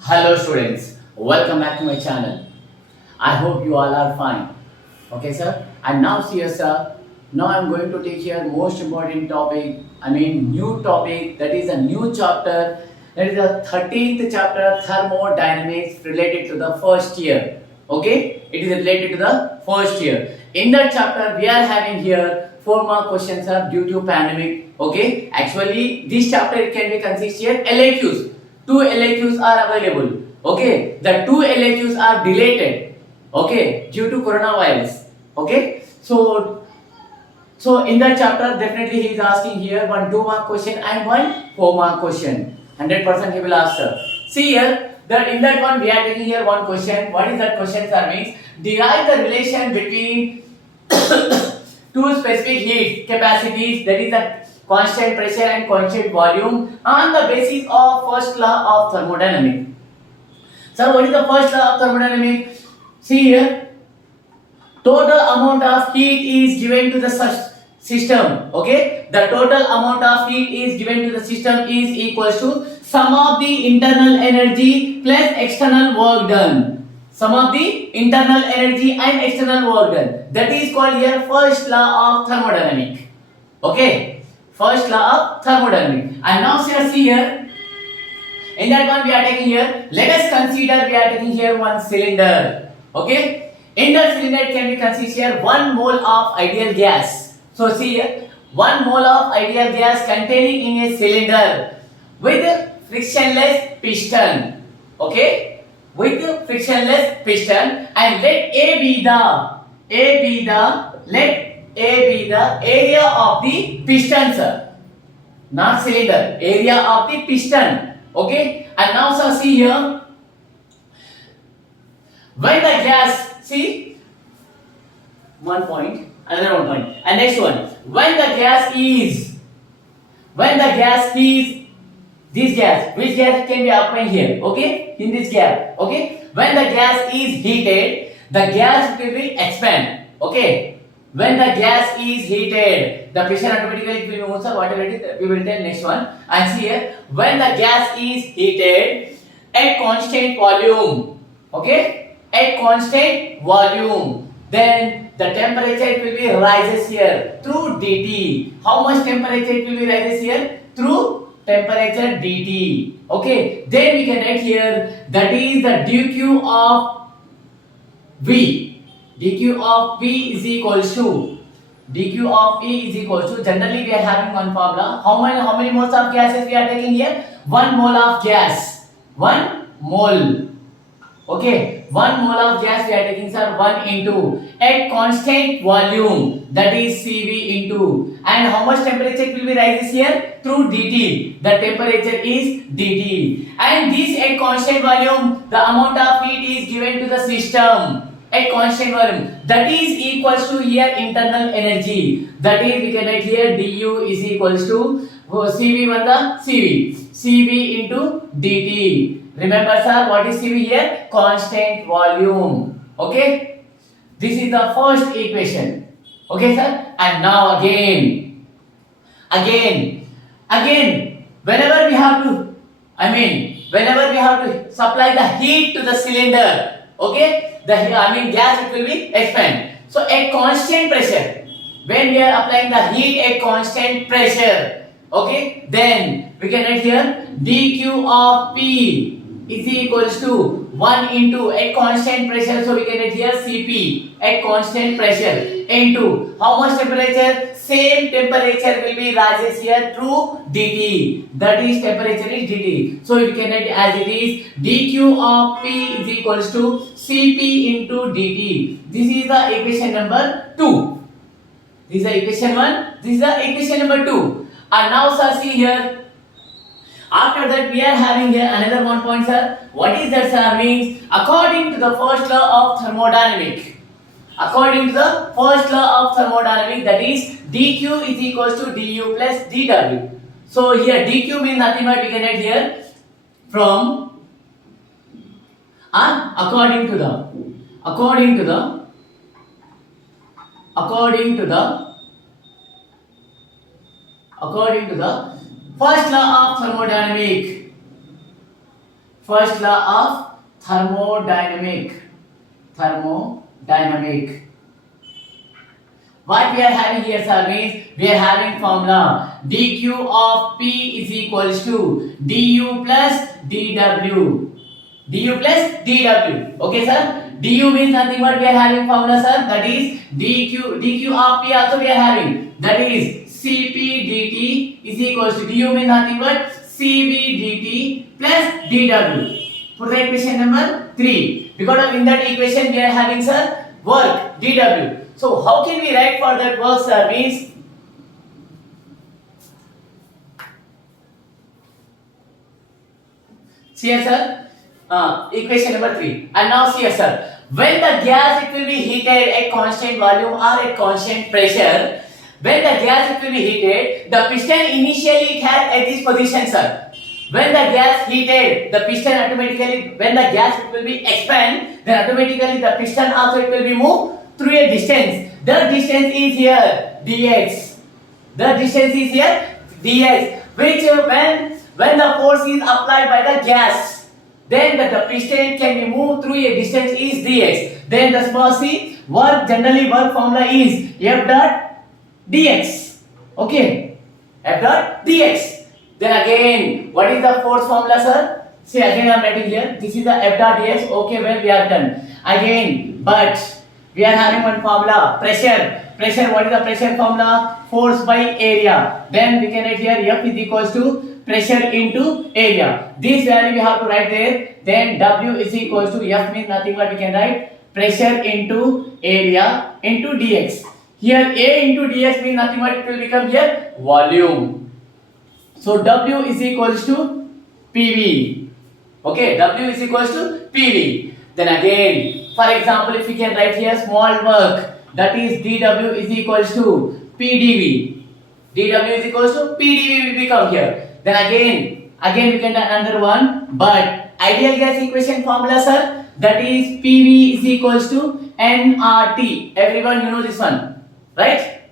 Hello students, welcome back to my channel. I hope you all are fine. Okay sir, and now see you sir. Now I am going to take here most important topic, new topic, that is a new chapter, that is the 13th chapter thermodynamics related to the first year. Okay, it is related to the first year. In that chapter we are having here 4 more questions are due to pandemic. Okay, actually this chapter can be consist here LAQs. 2 LAQs are available. Okay, the 2 LAQs are deleted. Okay, due to coronavirus. Okay, so in that chapter definitely he is asking here one 2 mark question and one 4 mark question. 100% he will answer. See here that in that one we are taking here one question. What is that question sir? Means derive the relation between two specific heat capacities, that is the constant pressure and constant volume, on the basis of first law of thermodynamics. So what is the first law of thermodynamics? See here, total amount of heat is given to the system. Okay, the total amount of heat is given to the system is equals to sum of the internal energy plus external work done. Sum of the internal energy and external work done. That is called here first law of thermodynamics. Okay, first law of thermodynamics. And now see here, in that one we are taking here, let us consider we are taking here one cylinder. Okay, in that cylinder can be consist here 1 mole of ideal gas. So see here, 1 mole of ideal gas containing in a cylinder with frictionless piston. Okay, with frictionless piston, and let A be the area of the piston sir, not cylinder, area of the piston. Okay, and now sir see here, when the gas, see, 1 point, another 1 point, and next one, when the gas is this gas, which gas can be applied here? Okay, in this gap. Okay, when the gas is heated, the gas will be expand. Okay, when the gas is heated, the pressure automatically will move. So whatever it is, we will tell next one. And see here, when the gas is heated at constant volume. Okay, at constant volume, then the temperature will be rises here through dt. How much temperature will be rises here? Through temperature dt. Okay, then we can write here, that is the dq of v. dq of v is equals to generally we are having one formula. How many moles of gases we are taking here? 1 mole of gas. 1 mole. Okay, 1 mole of gas we are taking sir 1 into at constant volume, that is Cv into, and how much temperature will be rises here? Through dt. The temperature is dt, and this at constant volume, the amount of heat is given to the system at constant volume, that is equals to here internal energy, that is we can write here du is equals to Cv1 the Cv into dt. Remember sir, what is Cv here? Constant volume. Okay, this is the first equation. Okay sir, and now again whenever we have to supply the heat to the cylinder, okay, gas it will be expand. So at constant pressure, when we are applying the heat at constant pressure, okay, then we can write here dq of p is equals to 1 into at constant pressure, so we can write here Cp at constant pressure into how much temperature? Same temperature will be rises here through dt, that is temperature is dt. So we can write as it is dq of p is equals to Cp into dt. This is the equation number 2. This is the equation 1. This is the equation number 2. And now sir see here, after that we are having here another 1 point sir. What is that sir? Means according to the first law of thermodynamics, that is dq is equals to du plus dw. So here dq means nothing but we can write here from according to the First law of thermodynamic. First law of thermodynamic. Thermodynamic. What we are having here, sir, means we are having formula dq of P is equals to du plus dw. Du plus dw. Okay, sir. Du means nothing but we are having formula, sir. That is dq of P also we are having. That is Cp dt is equals to du means nothing but Cv dt plus dw. Put the equation number 3. Because of in that equation we are having, sir, work dw. So how can we write for that work, sir? Means here, sir, equation number 3. And now see, sir, when the gas it will be heated at constant volume or at constant pressure, when the gas it will be heated, the piston initially it has at this position, sir. When the gas heated, the piston automatically, when the gas it will be expand, then automatically the piston also it will be moved through a distance. The distance is here dx. The distance is here dx. Which when the force is applied by the gas, then the piston can be moved through a distance is dx. Then the small c generally work formula is f dot dx. Okay, f dot dx. Then again, what is the force formula, sir? See, again I am writing here. This is the f dot dx. Okay, well we are done. Again, but we are having one formula, pressure. Pressure, what is the pressure formula? Force by area. Then we can write here F is equals to pressure into area. This value we have to write there. Then W is equals to F means nothing but we can write pressure into area into dx. Here A into dx means nothing but it will become here volume. So W is equals to PV. Okay, W is equals to PV. Then again, for example, if we can write here small work, that is dW is equals to PdV. dW is equals to PdV will become here. Then again we can write another one, but ideal gas equation formula, sir, that is PV is equals to nRT. Everyone you know this one, right?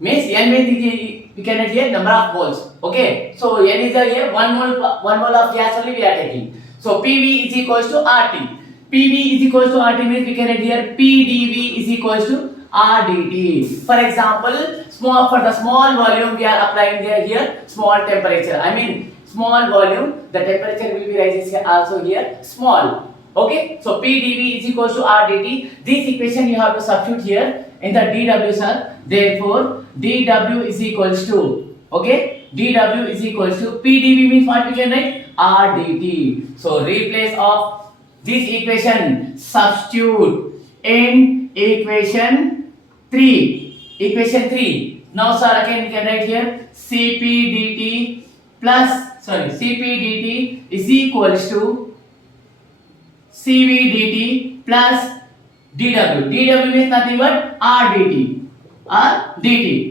Means N means we can write here number of moles. Okay, so N is here 1 mole of gas only we are taking. So PV is equals to RT. PV is equals to RT means we can write here PdV is equals to RDT. For example, for the small volume we are applying here small temperature. I mean small volume, the temperature will be rises here also here small. Okay, so PdV is equals to RDT. This equation you have to substitute here in the dW, sir. Therefore, dW is equals to, okay, dW is equals to PdV means what we can write RDT. So replace of this equation, substitute in equation 3. Equation 3. Now, sir, again we can write here Cp dt is equals to Cv dt plus dW. dW means nothing but RDT.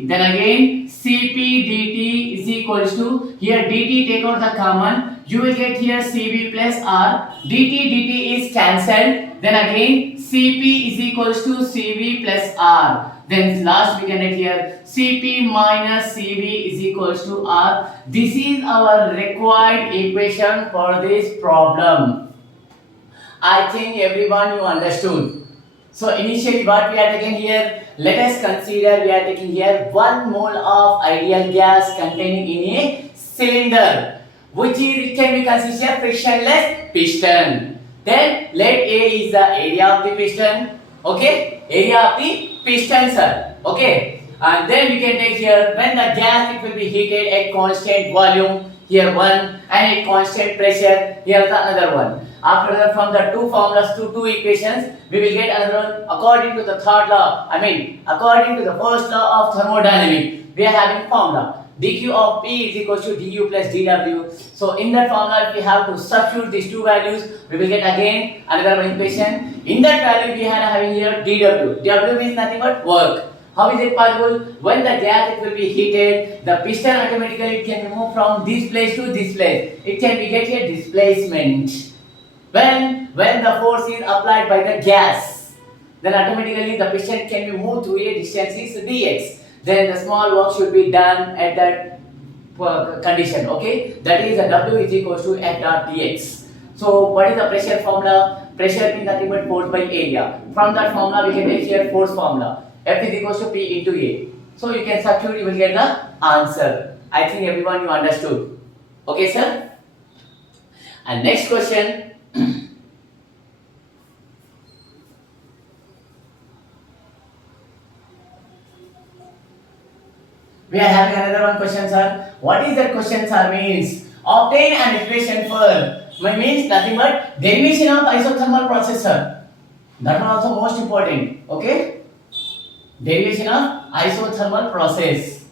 Then again Cp dt is equals to, here dt take out the common, you will get here Cv plus R. dt is cancelled. Then again Cp is equals to Cv plus R. Then last we can write here Cp minus Cv is equals to R. This is our required equation for this problem. I think everyone you understood. So initially what we are taking here, let us consider we are taking here 1 mole of ideal gas containing in a cylinder, which can be considered frictionless piston. Then let A is the area of the piston. Okay, area of the piston, sir. Okay, and then we can take here when the gas it will be heated at constant volume, here one, and at constant pressure, here the another one. After that, from the two formulas to two equations, we will get another one according to the third law. I mean, according to the first law of thermodynamics, we are having formula dq of P is equals to du plus dw. So in that formula, if we have to substitute these two values, we will get again another one equation. In that value, we are having here dw. W means nothing but work. How is it possible? When the gas it will be heated, the piston automatically can move from this place to this place. It can be get here displacement. When the force is applied by the gas, then automatically the piston can be moved through a distance is dx. Then the small work should be done at that condition. Okay, that is W is equals to F dot dx. So what is the pressure formula? Pressure means nothing but force by area. From that formula we can take here force formula. F is equals to P into A. So you can substitute, you will get the answer. I think everyone you understood. Okay, sir. And next question. We are having another one question, sir. What is that question, sir? Means obtain an equation for means nothing but derivation of isothermal process, sir. That one also most important. Okay, derivation of isothermal process.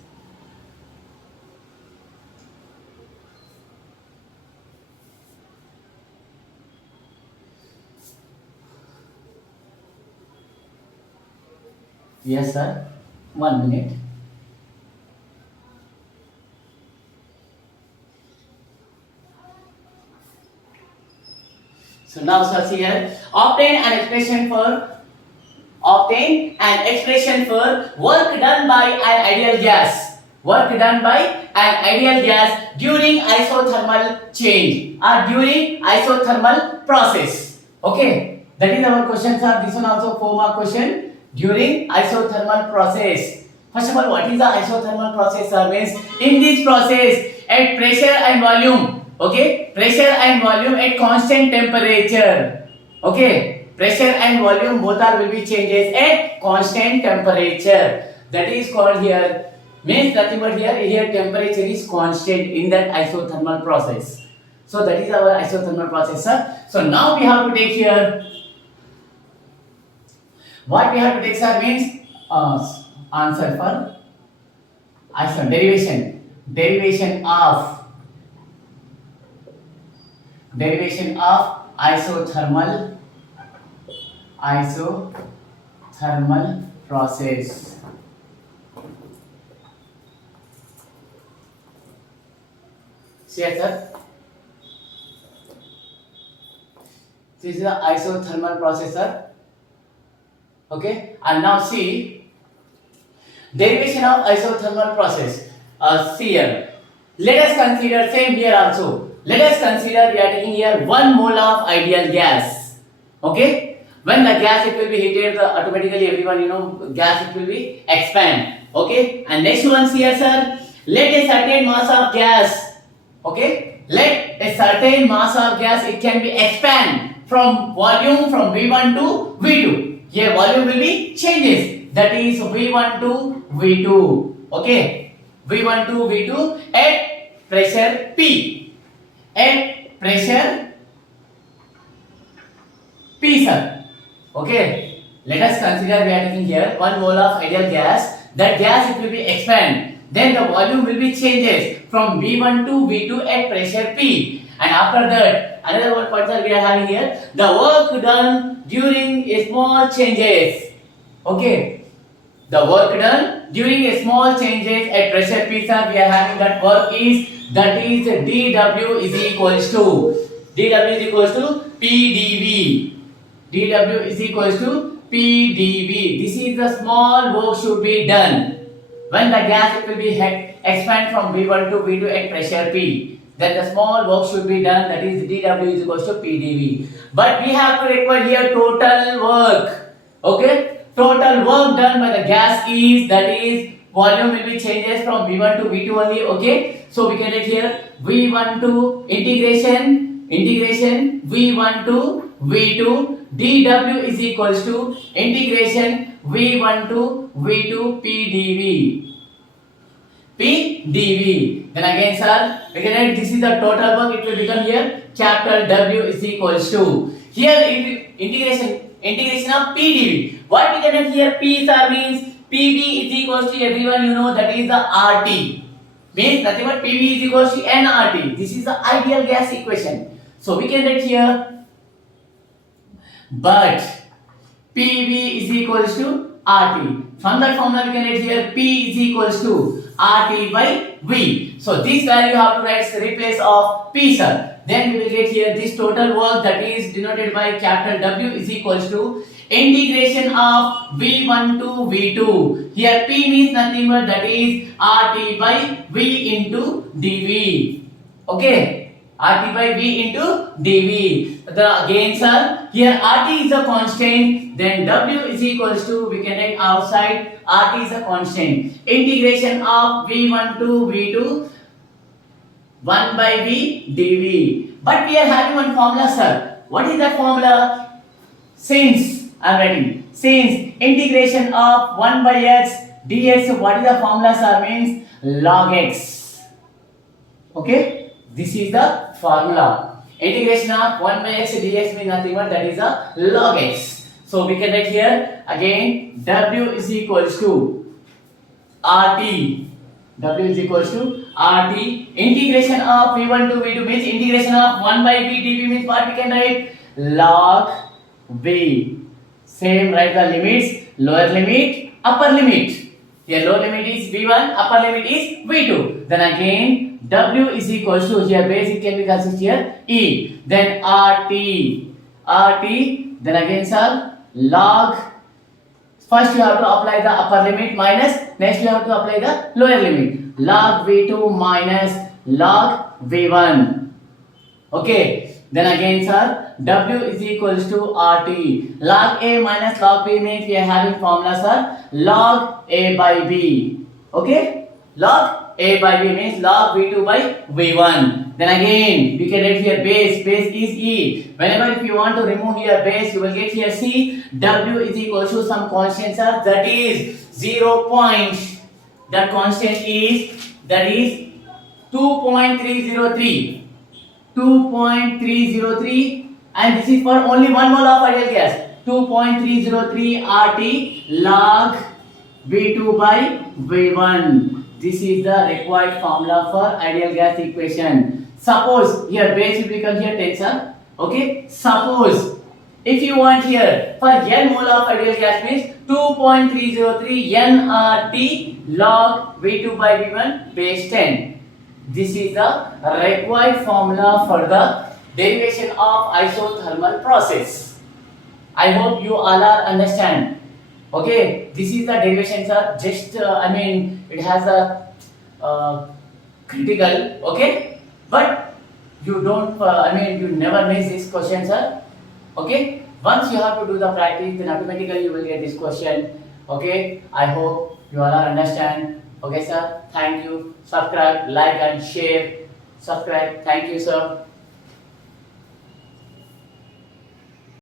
Yes, sir. 1 minute. So now search here. Obtain an expression for work done by an ideal gas. Work done by an ideal gas during isothermal change or during isothermal process. Okay, that is our question, sir. This one also 4-mark question. During isothermal process. First of all, what is the isothermal process, sir? Means in this process at pressure and volume. Okay, pressure and volume at constant temperature. Okay, pressure and volume both will be changes at constant temperature. That is called here, means nothing but here temperature is constant in that isothermal process. So that is our isothermal process, sir. So now we have to take here, what we have to take, sir, means answer for derivation of isothermal process. See, sir, this is the isothermal process, sir. Okay, and now see derivation of isothermal process. See here, let us consider same here also. Let us consider we are taking here 1 mole of ideal gas. Okay, when the gas it will be heated, automatically everyone gas it will be expand. Okay, and next one here, sir, let a certain mass of gas. Okay, let a certain mass of gas, it can be expand from volume from V1 to V2. Here volume will be changes, that is V1 to V2. Okay, V1 to V2 at pressure P. At pressure P, sir. Okay, let us consider we are taking here 1 mole of ideal gas. That gas it will be expand. Then the volume will be changes from V1 to V2 at pressure P. And after that, another one point we are having here, the work done during a small changes. Okay, the work done during a small changes at pressure P, sir, we are having that work is, that is dW is equals to PdV. dW is equals to PdV. This is the small work should be done when the gas it will be expand from V1 to V2 at pressure P. Then the small work should be done, that is dW is equals to PdV. But we have to require here total work. Okay, total work done by the gas is, that is volume will be changes from V1 to V2 only. Okay, so we can write here V1 to integration V1 to V2 dW is equals to integration V1 to V2 PdV. Then again, sir, we can write this is the total work, it will become here capital W is equals to, here integration of PdV. What we can write here, P, sir, means PV is equals to, everyone that is the RT. Means nothing but PV is equals to nRT. This is the ideal gas equation. So we can write here, but PV is equals to RT. From that formula we can write here P is equals to RT by V. So this value you have to write replace of P, sir. Then we will get here this total work that is denoted by capital W is equals to integration of V1 to V2. Here P means nothing but that is RT by V into dV. Okay, RT by V into dV. Again, sir, here RT is a constant, then W is equals to, we can write outside, RT is a constant. Integration of V1 to V2, 1 by V dV. But we are having one formula, sir. What is that formula? Since, I am writing, since integration of 1 by x dx, what is the formula, sir? Means log x. Okay, this is the formula. Integration of 1 by x dx means nothing but that is a log x. So we can write here again W is equals to RT. W is equals to RT. Integration of V1 to V2 means integration of 1 by V dV means what we can write? Log V. Same, write the limits, lower limit, upper limit. Here lower limit is V1, upper limit is V2. Then again W is equals to, here basic can be considered here E. Then RT. Then again, sir, log. First you have to apply the upper limit minus, next you have to apply the lower limit. Log V2 minus log V1. Okay. Then again, sir, W is equals to RT. Log A minus log B means we are having formula, sir. Log A by B. Okay. Log A by B means log V2 by V1. Then again, we can write here base. Base is E. Whenever if you want to remove here base, you will get here C. W is equals to some constant, sir. That is 0 point. That constant is, that is 2.303. 2.303, and this is for only 1 mole of ideal gas. 2.303 RT log V2 by V1. This is the required formula for ideal gas equation. Suppose here base will become here 10, sir. Okay. Suppose if you want here for n mole of ideal gas means 2.303 nRT log V2 by V1 base 10. This is the required formula for the derivation of isothermal process. I hope you all are understand. Okay, this is the derivation, sir. Just I mean it has a critical. Okay, but you don't. I mean you never miss this question, sir. Okay, once you have to do the practice, then automatically you will get this question. Okay, I hope you all are understand. Okay, sir. Thank you. Subscribe, like, and share. Subscribe. Thank you, sir.